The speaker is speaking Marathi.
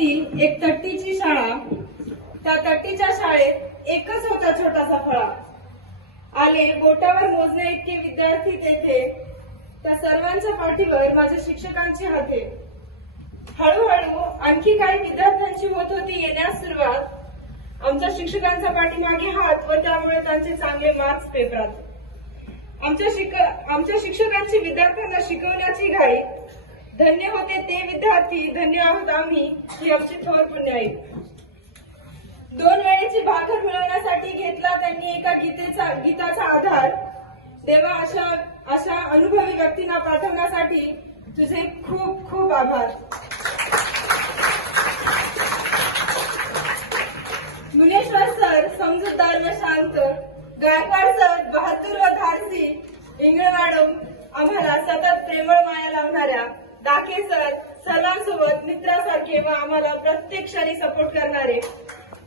होती एक तट्टीची शाळा. त्या तट्टीच्या शाळेत एकच होता छोटासा फळा. आले बोटावर मोजणे इतके विद्यार्थी तेथे. त्या सर्वांच्या पाठीवर माझ्या शिक्षकांची हाते. हळूहळू आणखी काही विद्यार्थ्यांची होत होती येण्यास सुरुवात. आमच्या शिक्षकांचा पाठीमागे हात व त्यामुळे त्यांचे चांगले मार्क्स पेपरात. आमच्या शिक आमच्या शिक्षकांची विद्यार्थ्यांना शिकवण्याची घाई धन्य होते ते विद्यार्थी धन्य आहोत आम्ही ही आमची थोर पुण्य आहे. दोन वेळेची भाकर मिळवण्यासाठी घेतला त्यांनी एका गीतेचा गीताचा आधार. देवा अशा अशा अनुभवी व्यक्तींना पाठवण्यासाठी तुझे खूप खूप आभार. मुनेश्वर सर समजूतदार व शांत गायकवाड सर बहादूर व धारसी इंगळ मॅडम आम्हाला सतत प्रेमळ माया लावणाऱ्या डाके सर सर्वांसोबत मित्रासारखे व आम्हाला प्रत्येक क्षणी सपोर्ट करणारे.